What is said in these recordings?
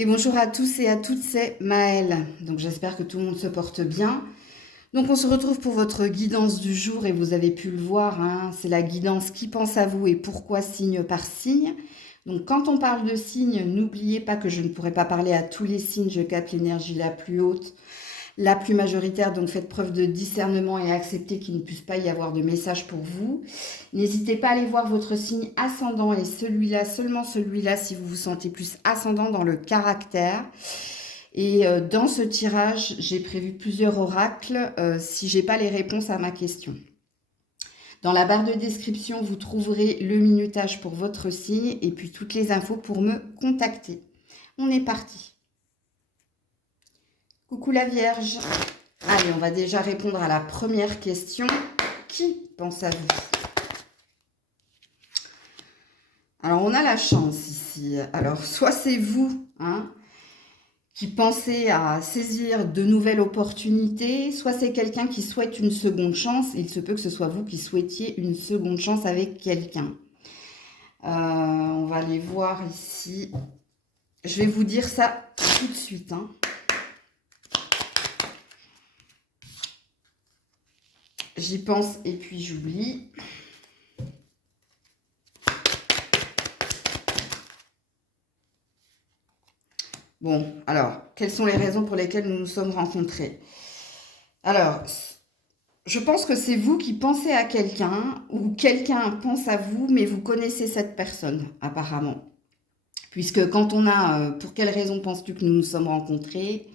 Et bonjour à tous et à toutes, c'est Maëlle. Donc j'espère que tout le monde se porte bien. Donc on se retrouve pour votre guidance du jour et vous avez pu le voir, hein, c'est la guidance qui pense à vous et pourquoi signe par signe. Donc quand on parle de signes, n'oubliez pas que je ne pourrai pas parler à tous les signes, je capte l'énergie la plus haute, la plus majoritaire, donc faites preuve de discernement et acceptez qu'il ne puisse pas y avoir de message pour vous. N'hésitez pas à aller voir votre signe ascendant et celui-là, seulement celui-là, si vous vous sentez plus ascendant dans le caractère. Et dans ce tirage, j'ai prévu plusieurs oracles si j'ai pas les réponses à ma question. Dans la barre de description, vous trouverez le minutage pour votre signe et puis toutes les infos pour me contacter. On est parti. Coucou la Vierge. Allez, on va déjà répondre à la première question. Qui pense à vous? Alors, on a la chance ici. Alors, soit c'est vous, hein, qui pensez à saisir de nouvelles opportunités, soit c'est quelqu'un qui souhaite une seconde chance. Il se peut que ce soit vous qui souhaitiez une seconde chance avec quelqu'un. On va aller voir ici. Je vais vous dire ça tout de suite, hein. J'y pense et puis j'oublie. Bon, alors, quelles sont les raisons pour lesquelles nous nous sommes rencontrés? Alors, je pense que c'est vous qui pensez à quelqu'un ou quelqu'un pense à vous, mais vous connaissez cette personne, apparemment. Puisque quand on a, pour quelle raison penses-tu que nous nous sommes rencontrés?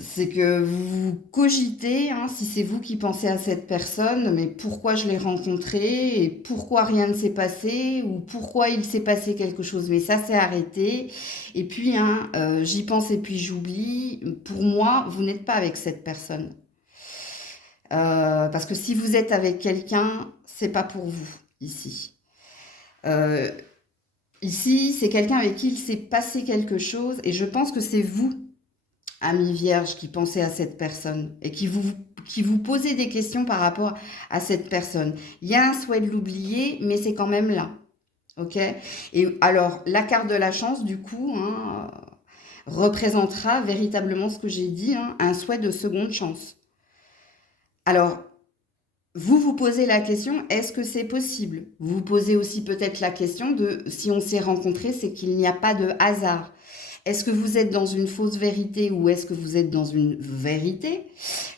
C'est que vous cogitez, hein, si c'est vous qui pensez à cette personne, mais pourquoi je l'ai rencontrée et pourquoi rien ne s'est passé ou pourquoi il s'est passé quelque chose, mais ça s'est arrêté. Et puis, hein, j'y pense et puis j'oublie. Pour moi, vous n'êtes pas avec cette personne. Parce que si vous êtes avec quelqu'un, c'est pas pour vous ici. Euh, Ici, c'est quelqu'un avec qui il s'est passé quelque chose et je pense que c'est vous, ami vierge, qui pensez à cette personne et qui vous posez des questions par rapport à cette personne. Il y a un souhait de l'oublier, mais c'est quand même là. Ok? Et alors, la carte de la chance, du coup, hein, représentera véritablement ce que j'ai dit, hein, un souhait de seconde chance. Alors, vous vous posez la question, est-ce que c'est possible? Vous vous posez aussi peut-être la question de si on s'est rencontrés, c'est qu'il n'y a pas de hasard. Est-ce que vous êtes dans une fausse vérité ou est-ce que vous êtes dans une vérité?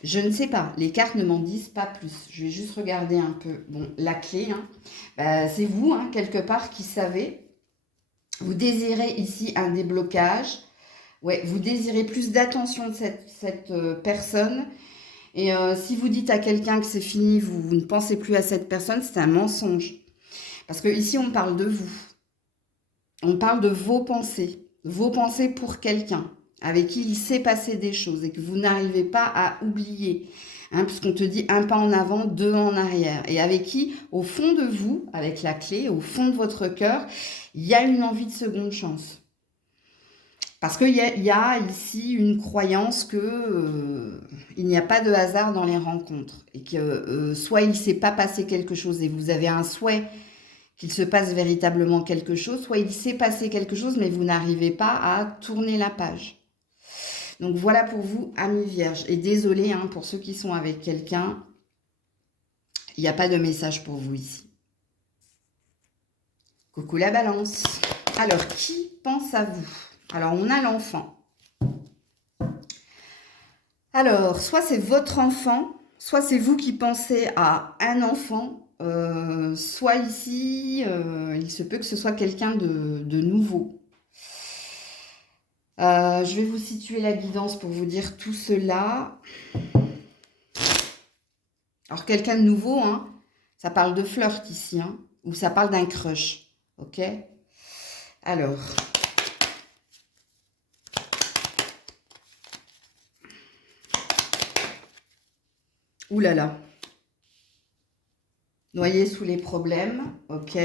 Je ne sais pas. Les cartes ne m'en disent pas plus. Je vais juste regarder un peu. Bon, la clé, hein. C'est vous, hein, quelque part, qui savez. Vous désirez ici un déblocage. Ouais, vous désirez plus d'attention de cette personne. Et si vous dites à quelqu'un que c'est fini, vous ne pensez plus à cette personne, c'est un mensonge. Parce que ici, on parle de vous. On parle de vos pensées. Vos pensées pour quelqu'un avec qui il s'est passé des choses et que vous n'arrivez pas à oublier. Hein, puisqu'on te dit un pas en avant, deux en arrière. Et avec qui, au fond de vous, avec la clé, au fond de votre cœur, il y a une envie de seconde chance. Parce qu'il y a ici une croyance que il n'y a pas de hasard dans les rencontres et que soit il ne s'est pas passé quelque chose et vous avez un souhait qu'il se passe véritablement quelque chose, soit il s'est passé quelque chose mais vous n'arrivez pas à tourner la page. Donc voilà pour vous, amis vierges. Et désolé hein, pour ceux qui sont avec quelqu'un, il n'y a pas de message pour vous ici. Coucou la balance. Alors, qui pense à vous? Alors, on a l'enfant. Alors, soit c'est votre enfant, soit c'est vous qui pensez à un enfant, soit ici, il se peut que ce soit quelqu'un de nouveau. Je vais vous situer la guidance pour vous dire tout cela. Alors, quelqu'un de nouveau, hein, ça parle de flirt ici, hein, ou ça parle d'un crush, ok? Alors... Ouh là là. Noyé sous les problèmes, ok.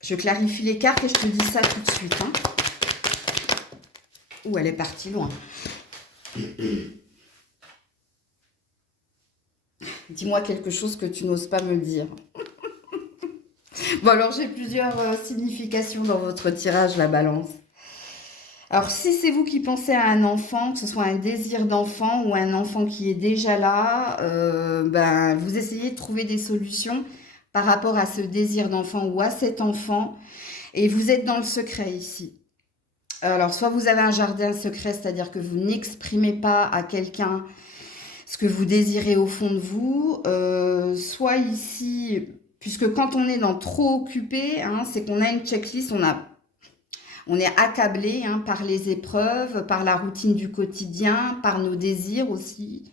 Je clarifie les cartes et je te dis ça tout de suite. Hein. Ouh, elle est partie loin. Dis-moi quelque chose que tu n'oses pas me dire. Bon, alors j'ai plusieurs significations dans votre tirage, la balance. Alors, si c'est vous qui pensez à un enfant, que ce soit un désir d'enfant ou un enfant qui est déjà là, ben, vous essayez de trouver des solutions par rapport à ce désir d'enfant ou à cet enfant, et vous êtes dans le secret ici. Alors, soit vous avez un jardin secret, c'est-à-dire que vous n'exprimez pas à quelqu'un ce que vous désirez au fond de vous, soit ici, puisque quand on est dans trop occupé, hein, c'est qu'on a une checklist, on est accablé hein, par les épreuves, par la routine du quotidien, par nos désirs aussi.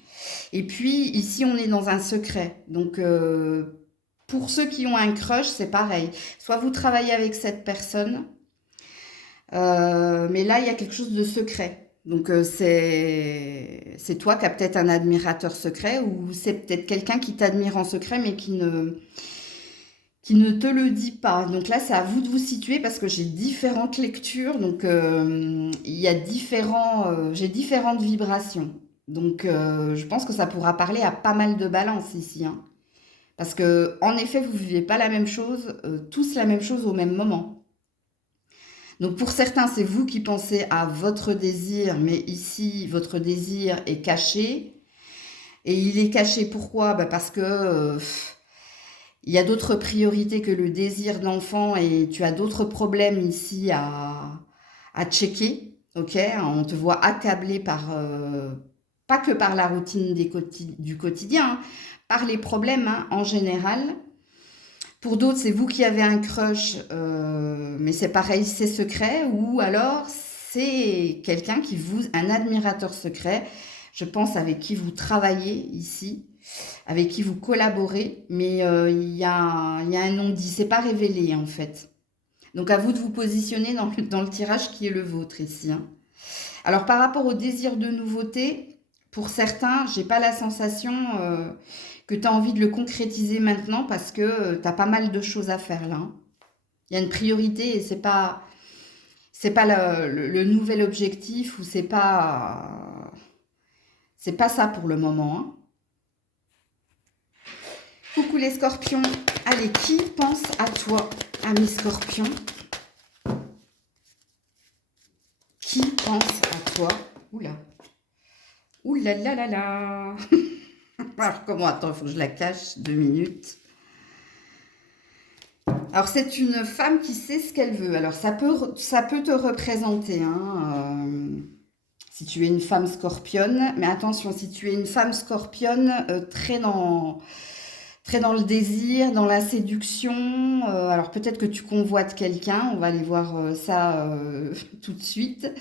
Et puis ici, on est dans un secret. Donc, pour ceux qui ont un crush, c'est pareil. Soit vous travaillez avec cette personne, mais là, il y a quelque chose de secret. Donc, c'est toi qui as peut-être un admirateur secret ou c'est peut-être quelqu'un qui t'admire en secret, mais qui ne te le dit pas. Donc là, c'est à vous de vous situer parce que j'ai différentes lectures. Donc, il y a j'ai différentes vibrations. Donc, je pense que ça pourra parler à pas mal de balances ici. Hein. Parce que, en effet, vous ne vivez pas la même chose, tous la même chose au même moment. Donc, pour certains, c'est vous qui pensez à votre désir, mais ici, votre désir est caché. Et il est caché pourquoi? Bah parce que il y a d'autres priorités que le désir d'enfant et tu as d'autres problèmes ici à checker. Ok, on te voit accablé par, pas que par la routine du quotidien, hein, par les problèmes hein, en général. Pour d'autres, c'est vous qui avez un crush, mais c'est pareil, c'est secret. Ou alors, c'est quelqu'un un admirateur secret, je pense, avec qui vous travaillez ici, avec qui vous collaborez, mais il y a un non-dit, c'est pas révélé en fait. Donc à vous de vous positionner dans le tirage qui est le vôtre ici. Hein. Alors par rapport au désir de nouveauté, pour certains, j'ai pas la sensation que tu as envie de le concrétiser maintenant parce que tu as pas mal de choses à faire là. Hein. Il y a une priorité et c'est pas le nouvel objectif ou c'est pas ça pour le moment. Hein. Coucou les scorpions. Allez, qui pense à toi, ami scorpion? Qui pense à toi? Oula. Oula là là là. Alors comment? Attends, il faut que je la cache. 2 minutes. Alors c'est une femme qui sait ce qu'elle veut. Alors ça peut te représenter. Hein, si tu es une femme scorpionne. Mais attention, si tu es une femme scorpionne, très dans le désir, dans la séduction. Alors peut-être que tu convoites quelqu'un, on va aller voir ça tout de suite.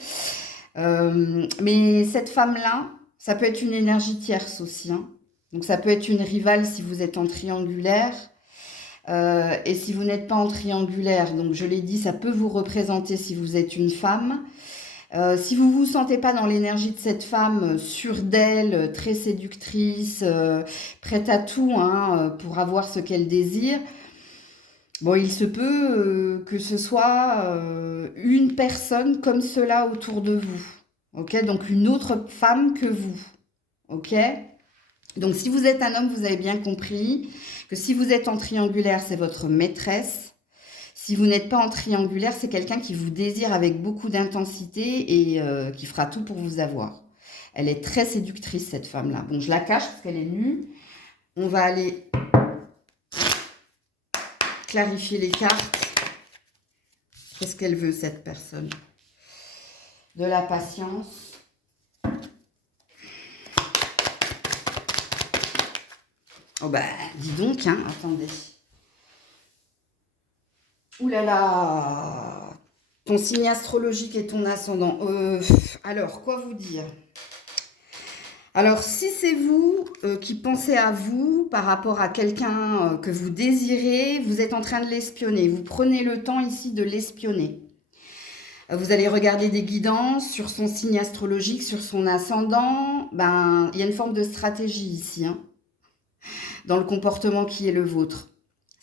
Mais cette femme-là, ça peut être une énergie tierce aussi. Hein. Donc ça peut être une rivale si vous êtes en triangulaire. Et si vous n'êtes pas en triangulaire, donc je l'ai dit, ça peut vous représenter si vous êtes une femme. Si vous ne vous sentez pas dans l'énergie de cette femme, sûre d'elle, très séductrice, prête à tout hein, pour avoir ce qu'elle désire, bon, il se peut que ce soit une personne comme cela autour de vous. Ok, donc une autre femme que vous. Ok, donc si vous êtes un homme, vous avez bien compris que si vous êtes en triangulaire, c'est votre maîtresse. Si vous n'êtes pas en triangulaire, c'est quelqu'un qui vous désire avec beaucoup d'intensité et qui fera tout pour vous avoir. Elle est très séductrice, cette femme-là. Bon, je la cache parce qu'elle est nue. On va aller clarifier les cartes. Qu'est-ce qu'elle veut, cette personne? De la patience. Oh bah, dis donc, hein, attendez. Ouh là là, ton signe astrologique et ton ascendant. Alors, quoi vous dire? Alors, si c'est vous qui pensez à vous par rapport à quelqu'un que vous désirez, vous êtes en train de l'espionner. Vous prenez le temps ici de l'espionner. Vous allez regarder des guidances sur son signe astrologique, sur son ascendant. Ben, il y a une forme de stratégie ici, hein, dans le comportement qui est le vôtre.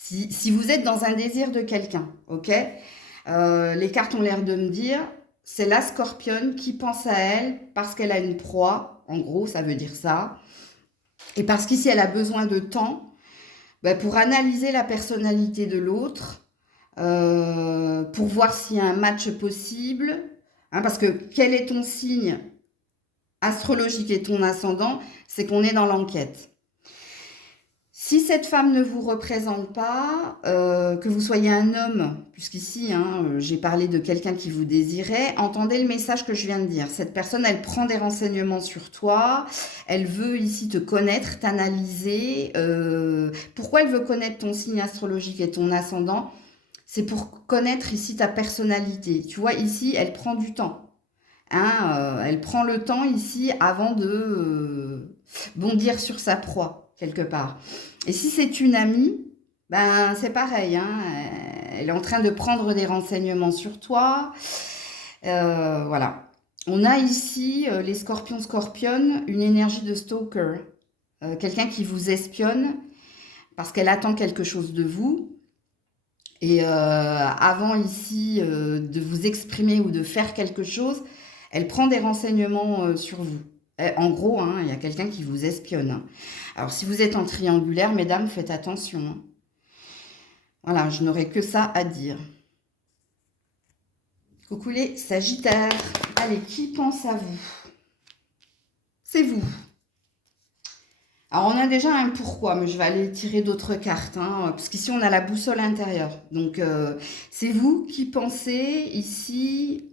Si vous êtes dans un désir de quelqu'un, ok, les cartes ont l'air de me dire, c'est la scorpionne qui pense à elle parce qu'elle a une proie, en gros, ça veut dire ça. Et parce qu'ici, elle a besoin de temps pour analyser la personnalité de l'autre, pour voir s'il y a un match possible. Hein, parce que quel est ton signe astrologique et ton ascendant? C'est qu'on est dans l'enquête. Si cette femme ne vous représente pas, que vous soyez un homme, puisqu'ici, hein, j'ai parlé de quelqu'un qui vous désirait, entendez le message que je viens de dire. Cette personne, elle prend des renseignements sur toi, elle veut ici te connaître, t'analyser. Pourquoi elle veut connaître ton signe astrologique et ton ascendant? C'est pour connaître ici ta personnalité. Tu vois, ici, elle prend du temps. Hein, elle prend le temps ici avant de bondir sur sa proie, quelque part. Et si c'est une amie, ben c'est pareil, hein, elle est en train de prendre des renseignements sur toi. Voilà. On a ici, les scorpions, une énergie de stalker. Quelqu'un qui vous espionne parce qu'elle attend quelque chose de vous. Et avant ici de vous exprimer ou de faire quelque chose, elle prend des renseignements sur vous. En gros, hein, il y a quelqu'un qui vous espionne. Hein. Alors, si vous êtes en triangulaire, mesdames, faites attention. Hein. Voilà, je n'aurai que ça à dire. Coucou les Sagittaires. Allez, qui pense à vous? C'est vous. Alors, on a déjà un pourquoi, mais je vais aller tirer d'autres cartes, hein, parce qu'ici, on a la boussole intérieure. Donc, c'est vous qui pensez ici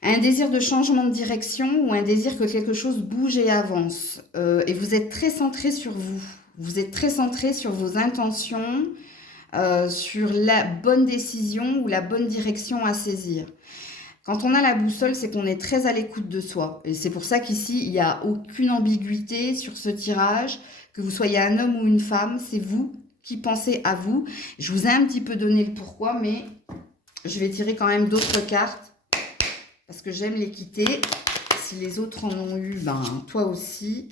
à un désir de changement de direction ou un désir que quelque chose bouge et avance. Et vous êtes très centré sur vous. Vous êtes très centré sur vos intentions, sur la bonne décision ou la bonne direction à saisir. Quand on a la boussole, c'est qu'on est très à l'écoute de soi. Et c'est pour ça qu'ici, il n'y a aucune ambiguïté sur ce tirage. Que vous soyez un homme ou une femme, c'est vous qui pensez à vous. Je vous ai un petit peu donné le pourquoi, mais je vais tirer quand même d'autres cartes. Parce que j'aime l'équité. Si les autres en ont eu, ben toi aussi.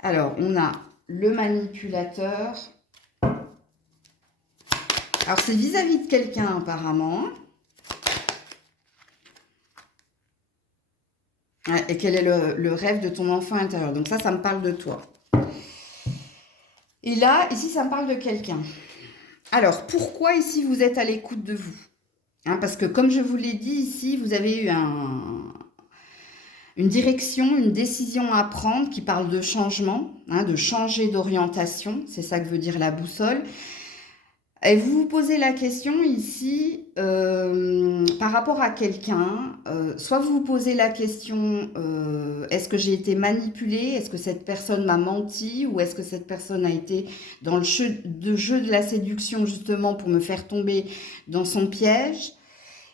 Alors, on a le manipulateur. Alors, c'est vis-à-vis de quelqu'un, apparemment. Et quel est le rêve de ton enfant intérieur. Donc ça me parle de toi. Et là, ici, ça me parle de quelqu'un. Alors, pourquoi ici, vous êtes à l'écoute de vous? Hein, parce que comme je vous l'ai dit, ici, vous avez eu une direction, une décision à prendre qui parle de changement, hein, de changer d'orientation. C'est ça que veut dire la boussole. Et vous vous posez la question ici par rapport à quelqu'un, soit vous vous posez la question est-ce que j'ai été manipulée, est-ce que cette personne m'a menti ou est-ce que cette personne a été dans le jeu de la séduction justement pour me faire tomber dans son piège.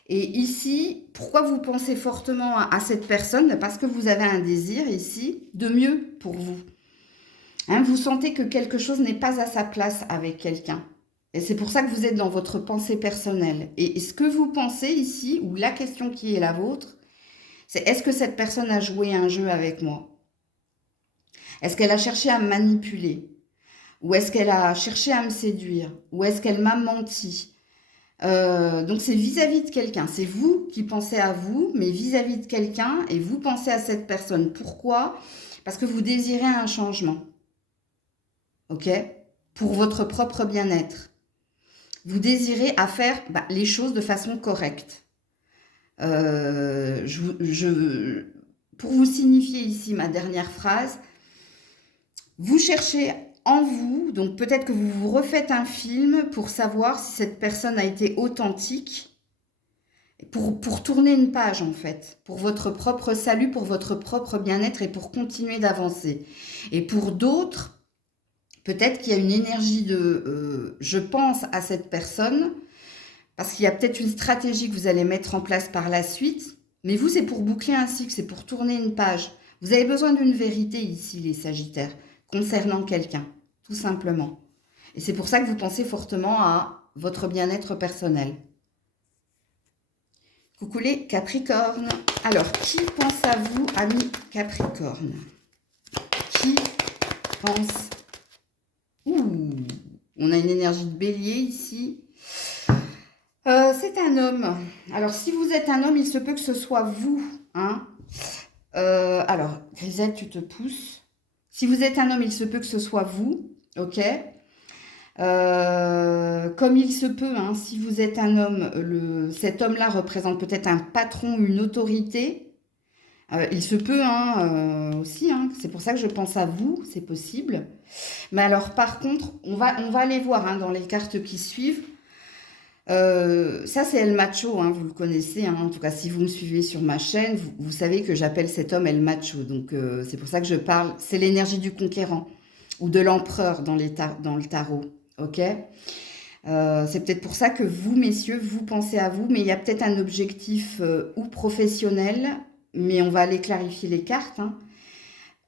Et ici, pourquoi vous pensez fortement à cette personne? Parce que vous avez un désir ici de mieux pour vous. Hein, vous sentez que quelque chose n'est pas à sa place avec quelqu'un. Et c'est pour ça que vous êtes dans votre pensée personnelle. Et ce que vous pensez ici, ou la question qui est la vôtre, c'est est-ce que cette personne a joué un jeu avec moi? Est-ce qu'elle a cherché à me manipuler? Ou est-ce qu'elle a cherché à me séduire? Ou est-ce qu'elle m'a menti? Donc c'est vis-à-vis de quelqu'un. C'est vous qui pensez à vous, mais vis-à-vis de quelqu'un, et vous pensez à cette personne. Pourquoi? Parce que vous désirez un changement. Ok? Pour votre propre bien-être. Vous désirez à faire les choses de façon correcte. Pour vous signifier ici ma dernière phrase, vous cherchez en vous, donc peut-être que vous vous refaites un film pour savoir si cette personne a été authentique, pour tourner une page en fait, pour votre propre salut, pour votre propre bien-être et pour continuer d'avancer. Et pour d'autres, peut-être qu'il y a une énergie de je pense à cette personne, parce qu'il y a peut-être une stratégie que vous allez mettre en place par la suite, mais vous, c'est pour boucler un cycle, c'est pour tourner une page. Vous avez besoin d'une vérité ici, les Sagittaires, concernant quelqu'un, tout simplement. Et c'est pour ça que vous pensez fortement à votre bien-être personnel. Coucou les Capricornes. Alors, qui pense à vous, amis Capricornes? Qui pense... Ouh, on a une énergie de bélier ici. C'est un homme. Alors, si vous êtes un homme, il se peut que ce soit vous. Hein. Alors, Grisette, tu te pousses. Si vous êtes un homme, il se peut que ce soit vous. Ok. Comme il se peut, hein, si vous êtes un homme, cet homme-là représente peut-être un patron, une autorité. Il se peut hein, aussi, hein, c'est pour ça que je pense à vous, c'est possible. Mais alors par contre, on va aller voir hein, dans les cartes qui suivent. Ça c'est El Macho, hein, vous le connaissez, hein, en tout cas si vous me suivez sur ma chaîne, vous savez que j'appelle cet homme El Macho. Donc c'est pour ça que je parle, c'est l'énergie du conquérant ou de l'empereur dans le tarot. Ok, c'est peut-être pour ça que vous, messieurs, vous pensez à vous, mais il y a peut-être un objectif ou professionnel, mais on va aller clarifier les cartes, hein.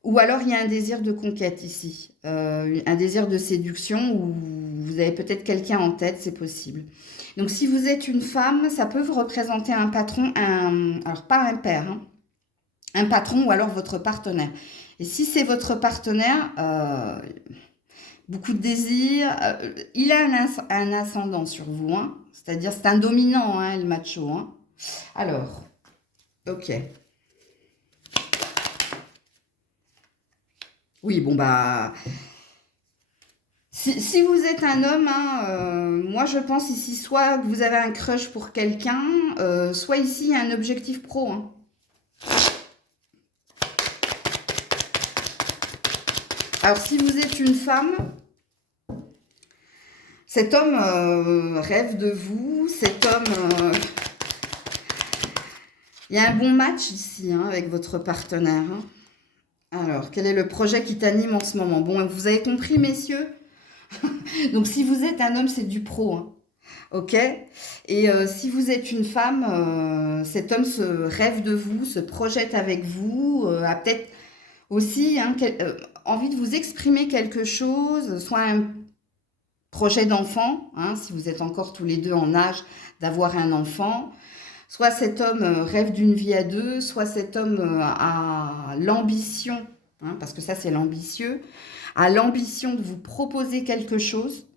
Ou alors il y a un désir de conquête ici, un désir de séduction, ou vous avez peut-être quelqu'un en tête, c'est possible. Donc si vous êtes une femme, ça peut vous représenter un patron, alors pas un père, hein, un patron ou alors votre partenaire. Et si c'est votre partenaire, beaucoup de désir. Il a un ascendant sur vous, hein. C'est-à-dire c'est un dominant, hein, le macho. Hein. Alors, ok. Oui, bon bah, si vous êtes un homme, hein, moi je pense ici soit que vous avez un crush pour quelqu'un, soit ici il y a un objectif pro. Hein. Alors si vous êtes une femme, cet homme rêve de vous, cet homme... il y a un bon match ici hein, avec votre partenaire. Hein. Alors, quel est le projet qui t'anime en ce moment? Bon, vous avez compris, messieurs? Donc, si vous êtes un homme, c'est du pro. Hein. Ok? Et si vous êtes une femme, cet homme se rêve de vous, se projette avec vous, a peut-être aussi hein, envie de vous exprimer quelque chose, soit un projet d'enfant, hein, si vous êtes encore tous les deux en âge d'avoir un enfant, soit cet homme rêve d'une vie à deux, soit cet homme a l'ambition, hein, parce que ça c'est l'ambitieux, a l'ambition de vous proposer quelque chose.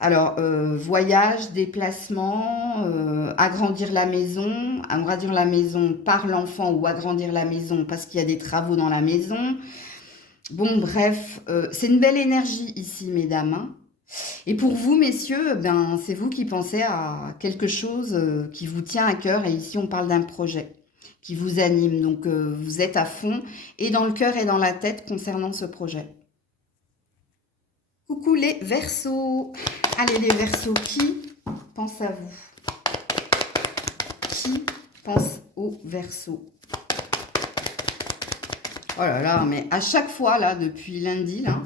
Alors, voyage, déplacement, agrandir la maison par l'enfant ou agrandir la maison parce qu'il y a des travaux dans la maison. Bon, bref, c'est une belle énergie ici, mesdames. Hein. Et pour vous, messieurs, ben, c'est vous qui pensez à quelque chose qui vous tient à cœur. Et ici, on parle d'un projet qui vous anime. Donc, vous êtes à fond et dans le cœur et dans la tête concernant ce projet. Coucou les Verseaux. Allez, les Verseaux, qui pense à vous? Qui pense aux Verseaux? Oh là là, mais à chaque fois, là, depuis lundi, là,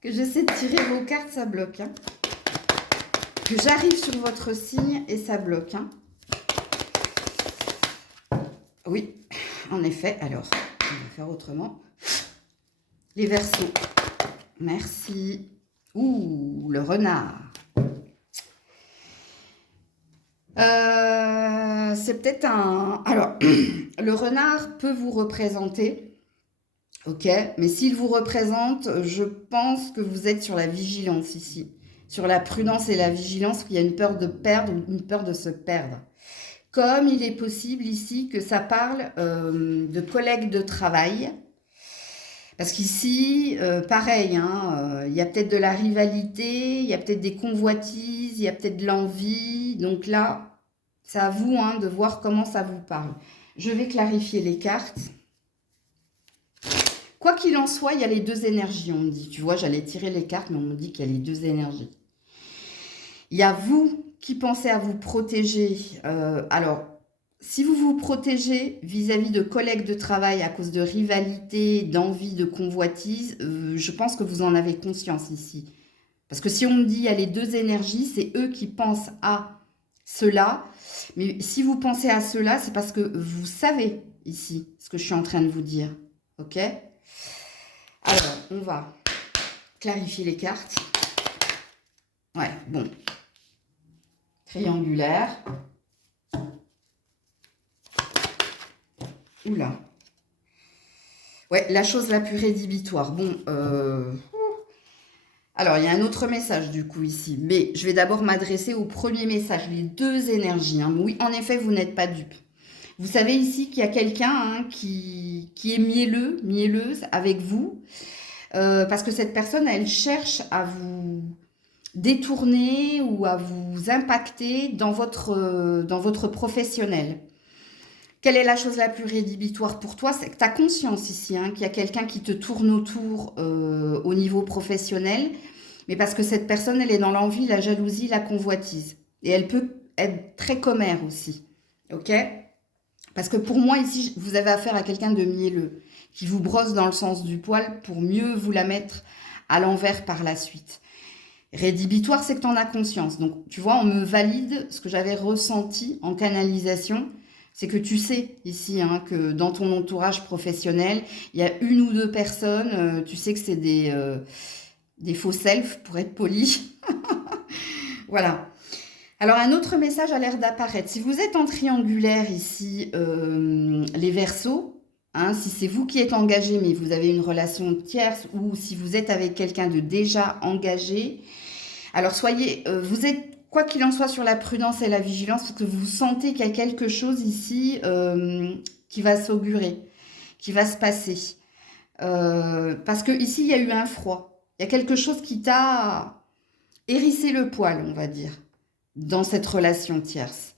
que j'essaie de tirer vos cartes, ça bloque. Hein. Que j'arrive sur votre signe et ça bloque. Hein. Oui, en effet. Alors, on va faire autrement. Les Verseaux. Merci. Ouh, le renard. C'est peut-être un... Alors, le renard peut vous représenter... Ok, mais s'il vous représente, je pense que vous êtes sur la vigilance ici. Sur la prudence et la vigilance, qu'il y a une peur de perdre ou une peur de se perdre. Comme il est possible ici que ça parle de collègues de travail. Parce qu'ici, pareil, hein, il y a peut-être de la rivalité, il y a peut-être des convoitises, il y a peut-être de l'envie. Donc là, c'est à vous hein, de voir comment ça vous parle. Je vais clarifier les cartes. Quoi qu'il en soit, il y a les deux énergies, on me dit. Tu vois, j'allais tirer les cartes, mais on me dit qu'il y a les deux énergies. Il y a vous qui pensez à vous protéger. Alors, si vous vous protégez vis-à-vis de collègues de travail à cause de rivalité, d'envie, de convoitise, je pense que vous en avez conscience ici. Parce que si on me dit qu'il y a les deux énergies, c'est eux qui pensent à cela. Mais si vous pensez à cela, c'est parce que vous savez ici ce que je suis en train de vous dire. Ok ? Alors, on va clarifier les cartes. Ouais, bon. Triangulaire. Oula. Ouais, la chose la plus rédhibitoire. Bon, alors, il y a un autre message du coup ici. Mais je vais d'abord m'adresser au premier message, les deux énergies. Hein. Oui, en effet, vous n'êtes pas dupe. Vous savez ici qu'il y a quelqu'un hein, qui est mielleuse avec vous. parce que cette personne, elle cherche à vous détourner ou à vous impacter dans votre professionnel. Quelle est la chose la plus rédhibitoire pour toi? C'est que tu as conscience ici, hein, qu'il y a quelqu'un qui te tourne autour au niveau professionnel, mais parce que cette personne, elle est dans l'envie, la jalousie, la convoitise. Et elle peut être très commère aussi. Ok? Parce que pour moi, ici, vous avez affaire à quelqu'un de mielleux, qui vous brosse dans le sens du poil pour mieux vous la mettre à l'envers par la suite. Rédhibitoire, c'est que tu en as conscience. Donc, tu vois, on me valide ce que j'avais ressenti en canalisation. C'est que tu sais ici, hein, que dans ton entourage professionnel, il y a une ou deux personnes, tu sais que c'est des faux selfs, pour être poli. Voilà. Alors, un autre message a l'air d'apparaître. Si vous êtes en triangulaire ici, les Verseaux, hein, si c'est vous qui êtes engagé, mais vous avez une relation tierce, ou si vous êtes avec quelqu'un de déjà engagé, alors soyez, vous êtes, quoi qu'il en soit, sur la prudence et la vigilance, parce que vous sentez qu'il y a quelque chose ici qui va s'augurer, qui va se passer. Parce que ici, il y a eu un froid. Il y a quelque chose qui t'a hérissé le poil, on va dire, dans cette relation tierce.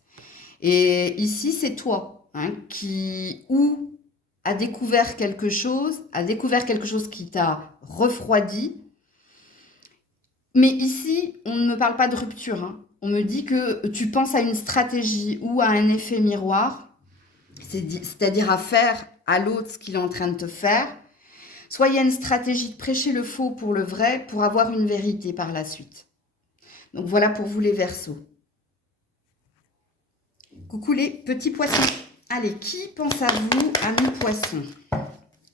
Et ici, c'est toi, hein, qui ou a découvert quelque chose qui t'a refroidi. Mais ici, on ne me parle pas de rupture, hein. On me dit que tu penses à une stratégie ou à un effet miroir, c'est-à-dire à faire à l'autre ce qu'il est en train de te faire. Soit il y a une stratégie de prêcher le faux pour le vrai, pour avoir une vérité par la suite. Donc voilà pour vous les Verseaux. Coucou les petits poissons. Allez, qui pense à vous, amis poissons?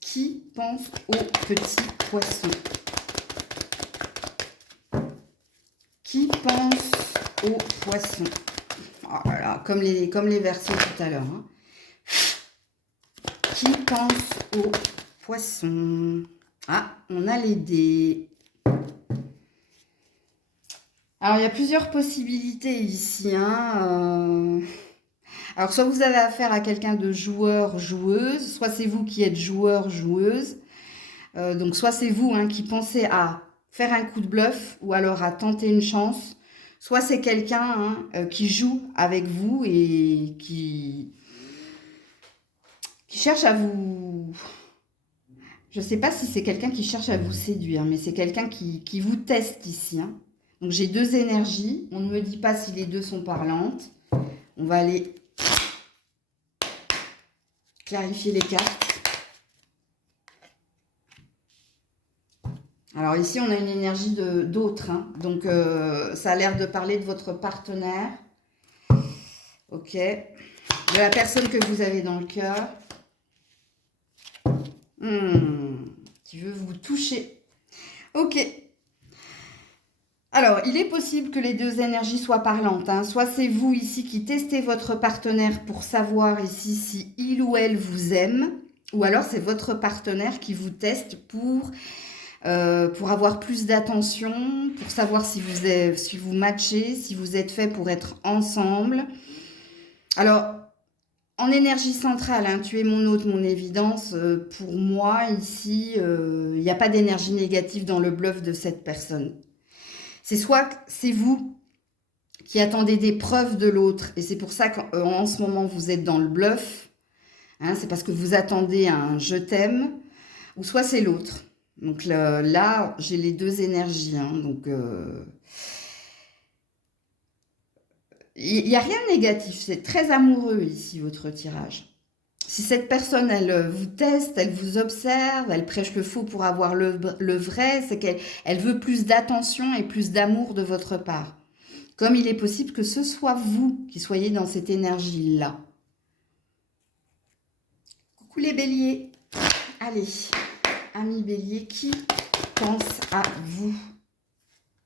Qui pense aux petits poissons? Qui pense aux poissons? Oh là là, comme les Verseaux tout à l'heure, hein. Qui pense aux poissons? Ah, on a les dés. Alors, il y a plusieurs possibilités ici, hein. Alors, soit vous avez affaire à quelqu'un de joueur, joueuse, soit c'est vous qui êtes joueur, joueuse. Donc, soit c'est vous, hein, qui pensez à faire un coup de bluff ou alors à tenter une chance. Soit c'est quelqu'un, hein, qui joue avec vous et qui cherche à vous... Je ne sais pas si c'est quelqu'un qui cherche à vous séduire, mais c'est quelqu'un qui vous teste ici, hein. Donc, j'ai deux énergies. On ne me dit pas si les deux sont parlantes. On va aller clarifier les cartes. Alors ici, on a une énergie d'autre, hein. Donc, ça a l'air de parler de votre partenaire. Ok. De la personne que vous avez dans le cœur. Qui veut vous toucher. Ok. Alors, il est possible que les deux énergies soient parlantes, hein. Soit c'est vous ici qui testez votre partenaire pour savoir ici si il ou elle vous aime. Ou alors c'est votre partenaire qui vous teste pour avoir plus d'attention, pour savoir si vous matchez, si vous êtes fait pour être ensemble. Alors, en énergie centrale, hein, tu es mon hôte, mon évidence. Pour moi, ici, il n'y a pas d'énergie négative dans le bluff de cette personne. C'est soit c'est vous qui attendez des preuves de l'autre, et c'est pour ça qu'en ce moment, vous êtes dans le bluff. Hein, c'est parce que vous attendez un « je t'aime », ou soit c'est l'autre. Donc là, j'ai les deux énergies, hein, donc... il n'y a rien de négatif, c'est très amoureux ici, votre tirage. Si cette personne, elle vous teste, elle vous observe, elle prêche le faux pour avoir le vrai, c'est qu'elle veut plus d'attention et plus d'amour de votre part. Comme il est possible que ce soit vous qui soyez dans cette énergie-là. Coucou les béliers. Allez, amis béliers, qui pense à vous?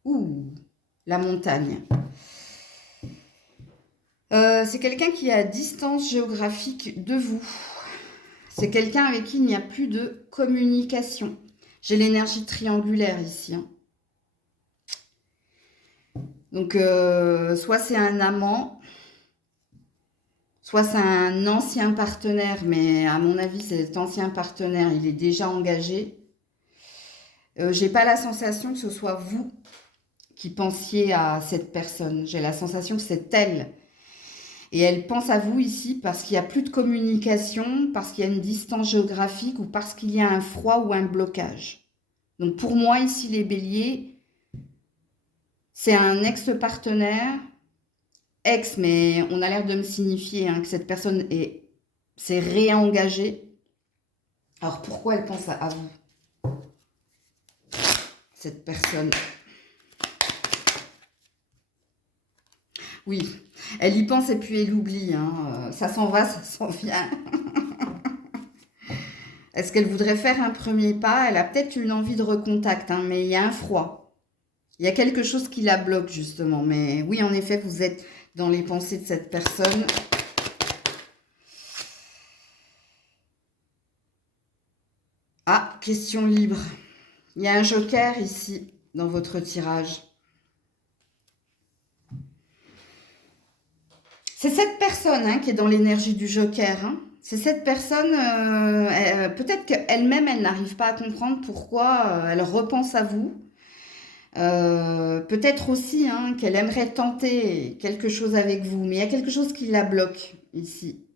Ouh, la montagne. C'est quelqu'un qui est à distance géographique de vous. C'est quelqu'un avec qui il n'y a plus de communication. J'ai l'énergie triangulaire ici, hein. Donc, soit c'est un amant, soit c'est un ancien partenaire, mais à mon avis, cet ancien partenaire, il est déjà engagé. J'ai pas la sensation que ce soit vous qui pensiez à cette personne. J'ai la sensation que c'est elle. Et elle pense à vous ici parce qu'il n'y a plus de communication, parce qu'il y a une distance géographique ou parce qu'il y a un froid ou un blocage. Donc pour moi, ici, les béliers, c'est un ex-partenaire, mais on a l'air de me signifier que cette personne s'est réengagée. Alors pourquoi elle pense à vous, cette personne? Oui, elle y pense et puis elle oublie. Ça s'en va, ça s'en vient. Est-ce qu'elle voudrait faire un premier pas? Elle a peut-être une envie de recontact, mais il y a un froid. Il y a quelque chose qui la bloque, justement. Mais oui, en effet, vous êtes dans les pensées de cette personne. Ah, question libre. Il y a un joker ici, dans votre tirage. C'est cette personne qui est dans l'énergie du joker. C'est cette personne, peut-être qu'elle-même, elle n'arrive pas à comprendre pourquoi elle repense à vous. Peut-être aussi qu'elle aimerait tenter quelque chose avec vous, mais il y a quelque chose qui la bloque ici.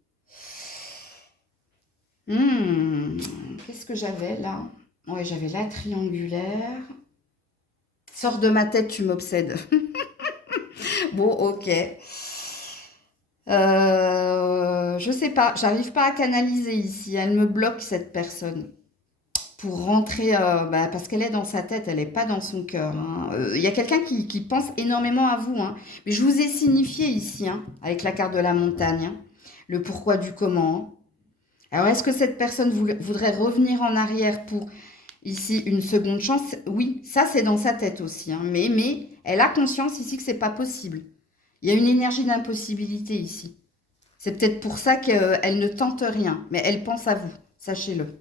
Qu'est-ce que j'avais là? Ouais, j'avais la triangulaire. Sors de ma tête, tu m'obsèdes. Bon, ok. Je sais pas, j'arrive pas à canaliser ici. Elle me bloque, cette personne. Pour rentrer, parce qu'elle est dans sa tête, elle n'est pas dans son cœur. Il y a quelqu'un qui pense énormément à vous. Mais je vous ai signifié ici, avec la carte de la montagne, le pourquoi du comment. Alors, est-ce que cette personne voudrait revenir en arrière pour, ici, une seconde chance? Oui, ça, c'est dans sa tête aussi. Mais elle a conscience ici que c'est pas possible. Il y a une énergie d'impossibilité ici. C'est peut-être pour ça qu'elle ne tente rien, mais elle pense à vous, sachez-le.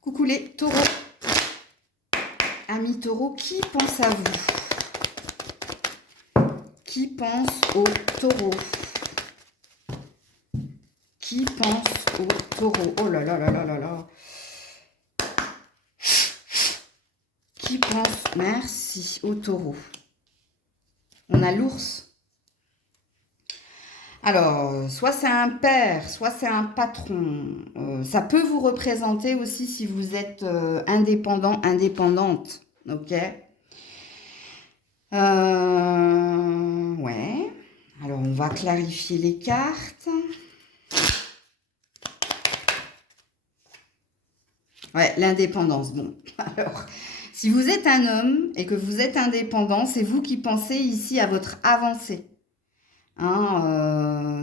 Coucou les taureaux. Amis taureaux, qui pense à vous? Qui pense aux taureaux? Qui pense aux taureaux? Oh là là là là là là. Qui pense? Merci, aux taureaux. On a l'ours. Alors, soit c'est un père, soit c'est un patron. Ça peut vous représenter aussi si vous êtes indépendant, indépendante. Ok? Ouais. Alors, on va clarifier les cartes. Ouais, l'indépendance. Bon, alors, si vous êtes un homme et que vous êtes indépendant, c'est vous qui pensez ici à votre avancée.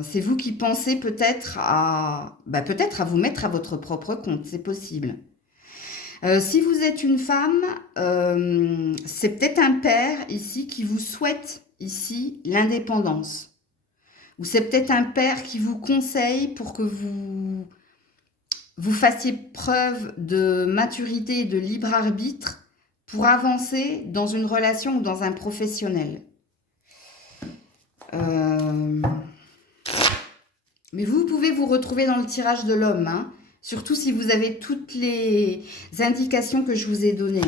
C'est vous qui pensez peut-être à vous mettre à votre propre compte, c'est possible. Si vous êtes une femme, c'est peut-être un père ici qui vous souhaite ici l'indépendance. Ou c'est peut-être un père qui vous conseille pour que vous fassiez preuve de maturité et de libre arbitre pour avancer dans une relation ou dans un professionnel. Mais vous pouvez vous retrouver dans le tirage de l'homme, surtout si vous avez toutes les indications que je vous ai données.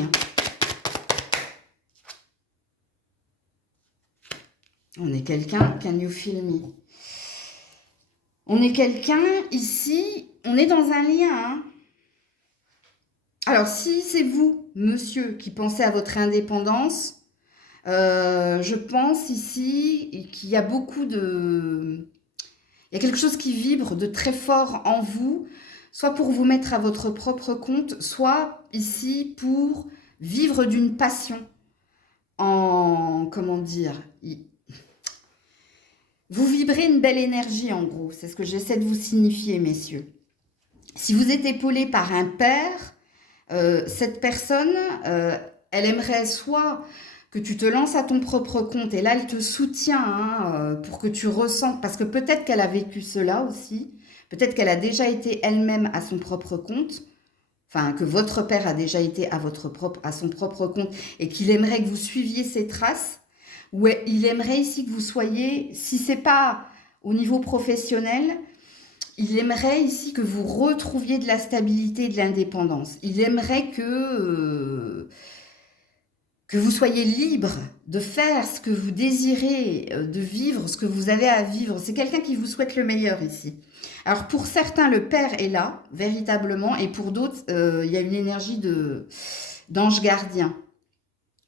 On est quelqu'un, can you feel me? On est quelqu'un ici, on est dans un lien. Alors, si c'est vous, monsieur, qui pensez à votre indépendance, je pense ici qu'il y a il y a quelque chose qui vibre de très fort en vous, soit pour vous mettre à votre propre compte, soit ici pour vivre d'une passion. Comment dire, vous vibrez une belle énergie en gros, c'est ce que j'essaie de vous signifier, messieurs. Si vous êtes épaulé par un père, cette personne, elle aimerait soit que tu te lances à ton propre compte, et là, elle te soutient pour que tu ressentes, parce que peut-être qu'elle a vécu cela aussi, peut-être qu'elle a déjà été elle-même à son propre compte, enfin, que votre père a déjà été à son propre compte, et qu'il aimerait que vous suiviez ses traces, ou il aimerait ici que vous soyez, si c'est pas au niveau professionnel, il aimerait ici que vous retrouviez de la stabilité et de l'indépendance. Il aimerait que vous soyez libre de faire ce que vous désirez, de vivre ce que vous avez à vivre. C'est quelqu'un qui vous souhaite le meilleur ici. Alors pour certains, le Père est là, véritablement, et pour d'autres, il y a une énergie d'ange gardien.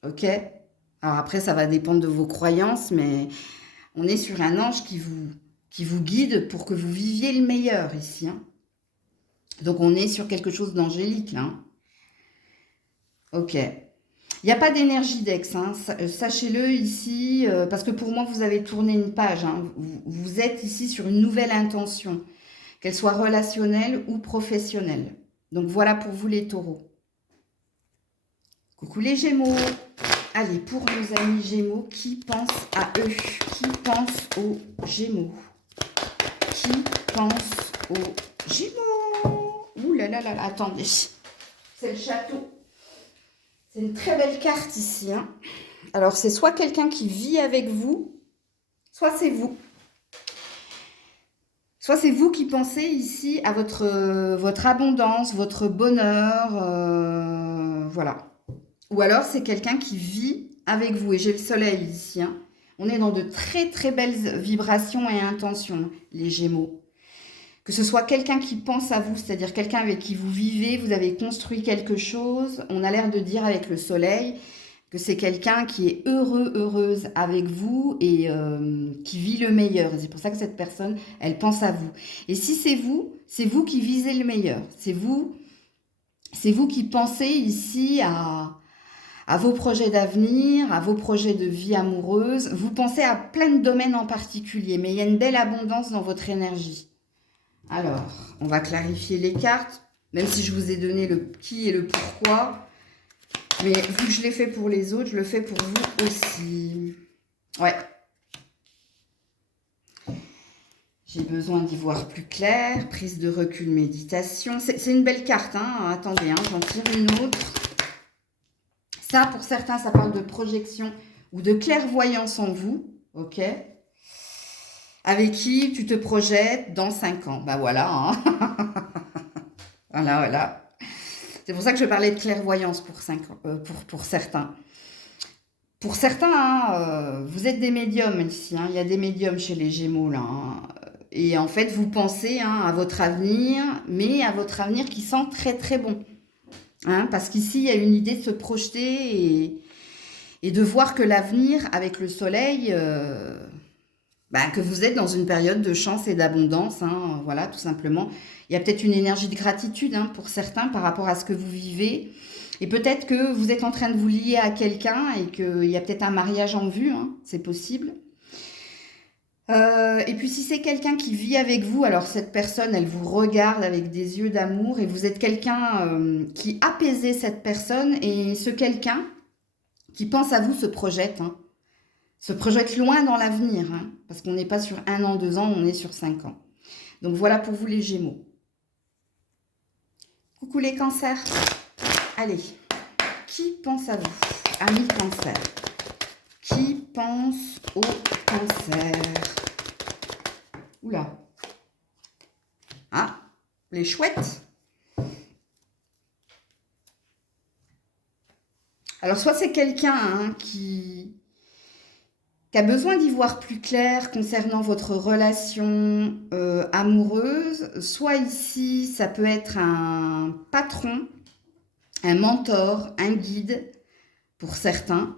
Ok? Alors après, ça va dépendre de vos croyances, mais on est sur un ange qui vous guide pour que vous viviez le meilleur ici. Hein. Donc on est sur quelque chose d'angélique. Hein. Ok. Il n'y a pas d'énergie d'ex, hein. Sachez-le ici, parce que pour moi, vous avez tourné une page. Hein. Vous êtes ici sur une nouvelle intention, qu'elle soit relationnelle ou professionnelle. Donc voilà pour vous les taureaux. Coucou les Gémeaux. Allez, pour nos amis Gémeaux, qui pense à eux? Qui pense aux Gémeaux? Qui pense aux Gémeaux? Ouh là là là, attendez. C'est le château. C'est une très belle carte ici. Hein. Alors, c'est soit quelqu'un qui vit avec vous, soit c'est vous. Soit c'est vous qui pensez ici à votre abondance, votre bonheur, voilà. Ou alors, c'est quelqu'un qui vit avec vous. Et j'ai le soleil ici. Hein. On est dans de très, très belles vibrations et intentions, les Gémeaux. Que ce soit quelqu'un qui pense à vous, c'est-à-dire quelqu'un avec qui vous vivez, vous avez construit quelque chose. On a l'air de dire avec le soleil que c'est quelqu'un qui est heureux, heureuse avec vous et qui vit le meilleur. C'est pour ça que cette personne, elle pense à vous. Et si c'est vous qui visez le meilleur. C'est vous qui pensez ici à vos projets d'avenir, à vos projets de vie amoureuse. Vous pensez à plein de domaines en particulier, mais il y a une belle abondance dans votre énergie. Alors, on va clarifier les cartes, même si je vous ai donné le qui et le pourquoi. Mais vu que je l'ai fait pour les autres, je le fais pour vous aussi. Ouais. J'ai besoin d'y voir plus clair. Prise de recul, méditation. C'est une belle carte, hein. Attendez, hein, j'en tire une autre. Ça, pour certains, ça parle de projection ou de clairvoyance en vous. Ok. Avec qui tu te projettes dans 5 ans. Ben voilà. Hein. Voilà, voilà. C'est pour ça que je parlais de clairvoyance pour certains. Pour certains, hein, vous êtes des médiums ici. Hein. Il y a des médiums chez les Gémeaux là. Hein. Et en fait, vous pensez hein, à votre avenir, mais à votre avenir qui sent très très bon. Hein, parce qu'ici, il y a une idée de se projeter et de voir que l'avenir, avec le soleil, que vous êtes dans une période de chance et d'abondance. Hein, voilà, tout simplement. Il y a peut-être une énergie de gratitude hein, pour certains par rapport à ce que vous vivez. Et peut-être que vous êtes en train de vous lier à quelqu'un et qu'il y a peut-être un mariage en vue. Hein, c'est possible. Et puis si c'est quelqu'un qui vit avec vous, alors cette personne, elle vous regarde avec des yeux d'amour et vous êtes quelqu'un qui apaisait cette personne et ce quelqu'un qui pense à vous se projette loin dans l'avenir, hein, parce qu'on n'est pas sur 1 an, 2 ans, on est sur 5 ans. Donc voilà pour vous les Gémeaux. Coucou les cancers. Allez, qui pense à vous? Amis cancer. Qui pense au cancer? Oula. Ah, les chouettes. Alors, soit c'est quelqu'un hein, qui a besoin d'y voir plus clair concernant votre relation amoureuse, soit ici, ça peut être un patron, un mentor, un guide pour certains.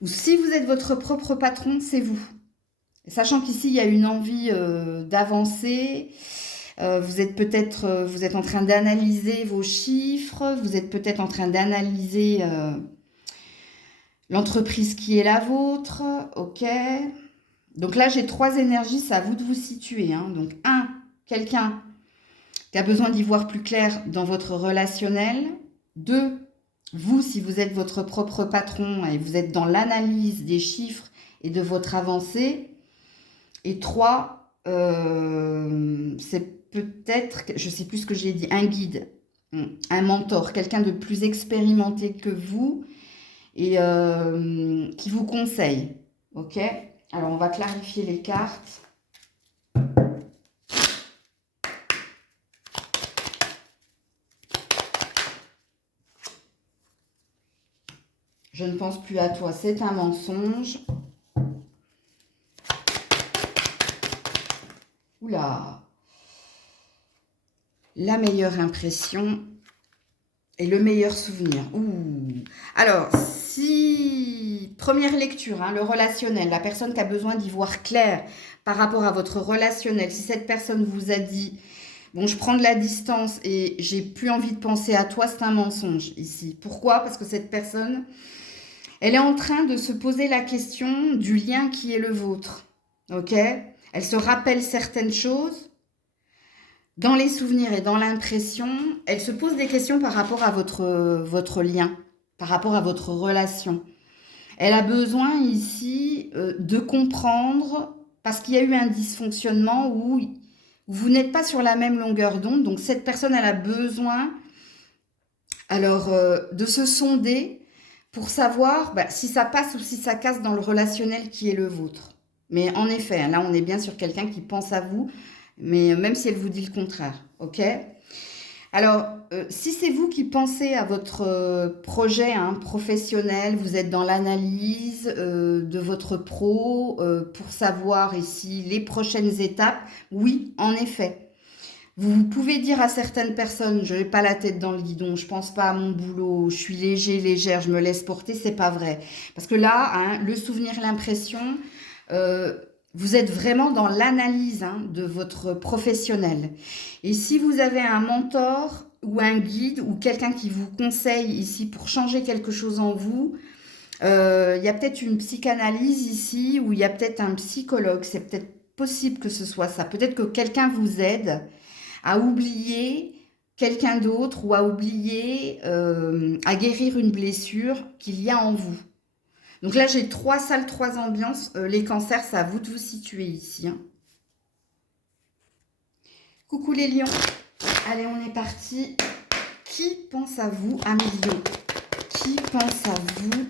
Ou si vous êtes votre propre patron, c'est vous. Sachant qu'ici, il y a une envie d'avancer. Vous êtes en train d'analyser vos chiffres. Vous êtes peut-être en train d'analyser l'entreprise qui est la vôtre. Ok. Donc là, j'ai 3 énergies. C'est à vous de vous situer. Hein. Donc, 1, quelqu'un qui a besoin d'y voir plus clair dans votre relationnel. 2, vous, si vous êtes votre propre patron et vous êtes dans l'analyse des chiffres et de votre avancée. Et 3, c'est peut-être, je ne sais plus ce que j'ai dit, un guide, un mentor, quelqu'un de plus expérimenté que vous et qui vous conseille. Ok? Alors, on va clarifier les cartes. Je ne pense plus à toi, c'est un mensonge. Oula. La meilleure impression et le meilleur souvenir. Ouh. Alors, si... Première lecture, hein, le relationnel, la personne qui a besoin d'y voir clair par rapport à votre relationnel. Si cette personne vous a dit, bon, je prends de la distance et j'ai plus envie de penser à toi, c'est un mensonge ici. Pourquoi? Parce que cette personne, elle est en train de se poser la question du lien qui est le vôtre. Ok? Elle se rappelle certaines choses. Dans les souvenirs et dans l'impression, elle se pose des questions par rapport à votre lien, par rapport à votre relation. Elle a besoin ici de comprendre, parce qu'il y a eu un dysfonctionnement où vous n'êtes pas sur la même longueur d'onde. Donc cette personne, elle a besoin alors de se sonder pour savoir si ça passe ou si ça casse dans le relationnel qui est le vôtre. Mais en effet, là, on est bien sur quelqu'un qui pense à vous, mais même si elle vous dit le contraire, ok? Alors, si c'est vous qui pensez à votre projet professionnel, vous êtes dans l'analyse de votre pro pour savoir ici les prochaines étapes, oui, en effet. Vous pouvez dire à certaines personnes, je n'ai pas la tête dans le guidon, je pense pas à mon boulot, je suis léger, légère, je me laisse porter, c'est pas vrai. Parce que là, le souvenir, l'impression, vous êtes vraiment dans l'analyse de votre professionnel. Et si vous avez un mentor ou un guide ou quelqu'un qui vous conseille ici pour changer quelque chose en vous, il y a peut-être une psychanalyse ici ou il y a peut-être un psychologue. C'est peut-être possible que ce soit ça. Peut-être que quelqu'un vous aide à oublier quelqu'un d'autre ou à oublier, à guérir une blessure qu'il y a en vous. Donc là, j'ai 3 salles, 3 ambiances. Les cancers, c'est à vous de vous situer ici. Coucou les lions. Allez, on est parti. Qui pense à vous, amis lions? Qui pense à vous,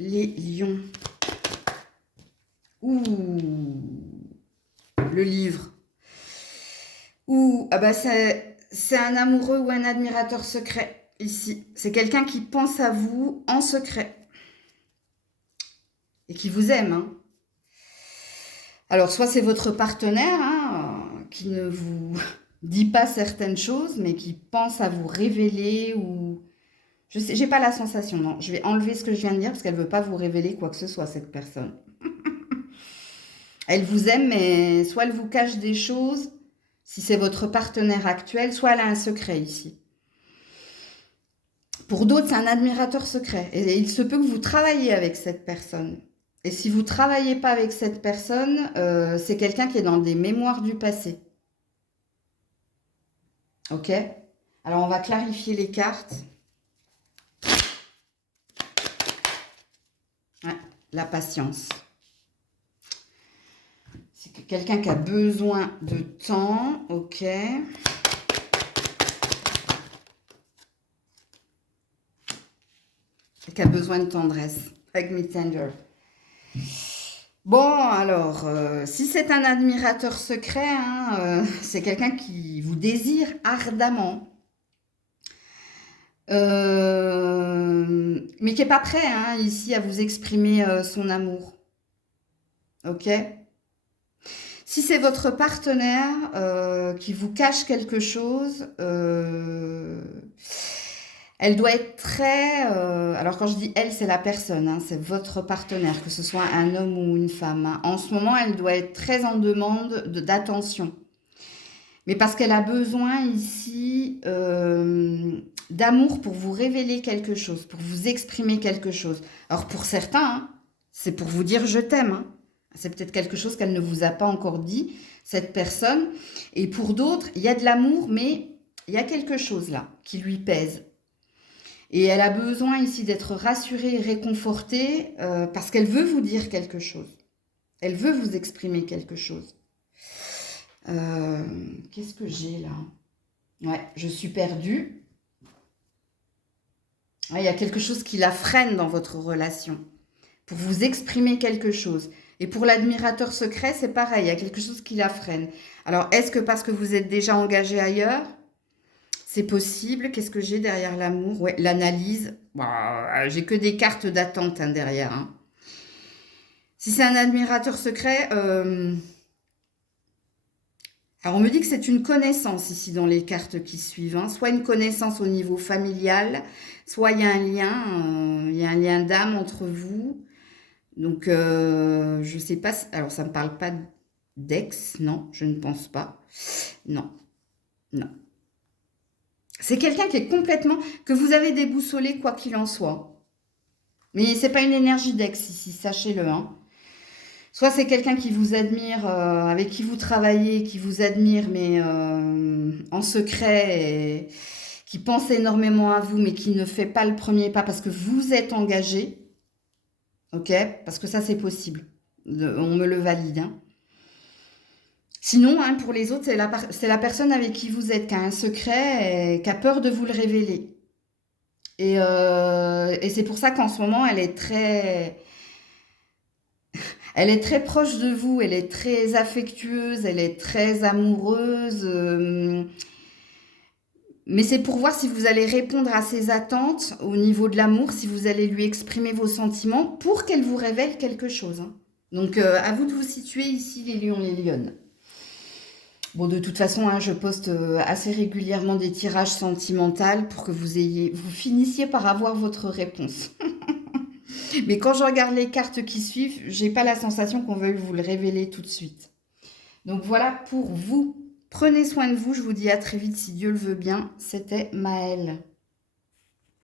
les lions? Ouh, le livre. Ouh, ah bah c'est un amoureux ou un admirateur secret ici. C'est quelqu'un qui pense à vous en secret. Et qui vous aime. Alors, soit c'est votre partenaire qui ne vous dit pas certaines choses, mais qui pense à vous révéler ou... Je sais, j'ai pas la sensation, non. Je vais enlever ce que je viens de dire parce qu'elle veut pas vous révéler quoi que ce soit, cette personne. Elle vous aime, mais soit elle vous cache des choses, si c'est votre partenaire actuel, soit elle a un secret ici. Pour d'autres, c'est un admirateur secret. Et il se peut que vous travailliez avec cette personne. Et si vous ne travaillez pas avec cette personne, c'est quelqu'un qui est dans des mémoires du passé. Ok? Alors, on va clarifier les cartes. Ouais, la patience. C'est quelqu'un qui a besoin de temps. Ok. Et qui a besoin de tendresse. Hug me tender. Bon, alors, si c'est un admirateur secret, c'est quelqu'un qui vous désire ardemment, mais qui n'est pas prêt ici à vous exprimer son amour. Ok? Si c'est votre partenaire qui vous cache quelque chose, elle doit être très... alors quand je dis elle, c'est la personne, c'est votre partenaire, que ce soit un homme ou une femme. En ce moment, elle doit être très en demande d'attention. Mais parce qu'elle a besoin ici d'amour pour vous révéler quelque chose, pour vous exprimer quelque chose. Alors pour certains, c'est pour vous dire je t'aime. C'est peut-être quelque chose qu'elle ne vous a pas encore dit, cette personne. Et pour d'autres, il y a de l'amour, mais il y a quelque chose là qui lui pèse. Et elle a besoin ici d'être rassurée et réconfortée parce qu'elle veut vous dire quelque chose. Elle veut vous exprimer quelque chose. Qu'est-ce que j'ai là? Ouais, je suis perdue. Ouais, il y a quelque chose qui la freine dans votre relation pour vous exprimer quelque chose. Et pour l'admirateur secret, c'est pareil, il y a quelque chose qui la freine. Alors, est-ce que parce que vous êtes déjà engagé ailleurs, C'est possible. Qu'est-ce que j'ai derrière l'amour? Ouais, l'analyse. Ouah, j'ai que des cartes d'attente hein, derrière. Hein. Si c'est un admirateur secret, alors on me dit que c'est une connaissance ici dans les cartes qui suivent. Hein. Soit une connaissance au niveau familial, soit il y a un lien d'âme entre vous. Donc je sais pas. Alors ça me parle pas d'ex, non, je ne pense pas. Non, non. C'est quelqu'un qui est complètement que vous avez déboussolé quoi qu'il en soit. Mais c'est pas une énergie d'ex ici, sachez-le. Hein. Soit c'est quelqu'un qui vous admire, avec qui vous travaillez, qui vous admire, mais en secret, et qui pense énormément à vous, mais qui ne fait pas le premier pas parce que vous êtes engagé. Ok? Parce que ça, c'est possible. On me le valide. Hein. Sinon, hein, pour les autres, c'est la personne avec qui vous êtes, qui a un secret et qui a peur de vous le révéler. Et c'est pour ça qu'en ce moment, elle est très proche de vous, elle est très affectueuse, elle est très amoureuse. Mais c'est pour voir si vous allez répondre à ses attentes au niveau de l'amour, si vous allez lui exprimer vos sentiments pour qu'elle vous révèle quelque chose. Hein. Donc, à vous de vous situer ici, les lions, les lionnes. Bon, de toute façon, hein, je poste assez régulièrement des tirages sentimentaux pour que vous finissiez par avoir votre réponse. Mais quand je regarde les cartes qui suivent, j'ai pas la sensation qu'on veuille vous le révéler tout de suite. Donc voilà pour vous. Prenez soin de vous. Je vous dis à très vite si Dieu le veut bien. C'était Maëlle.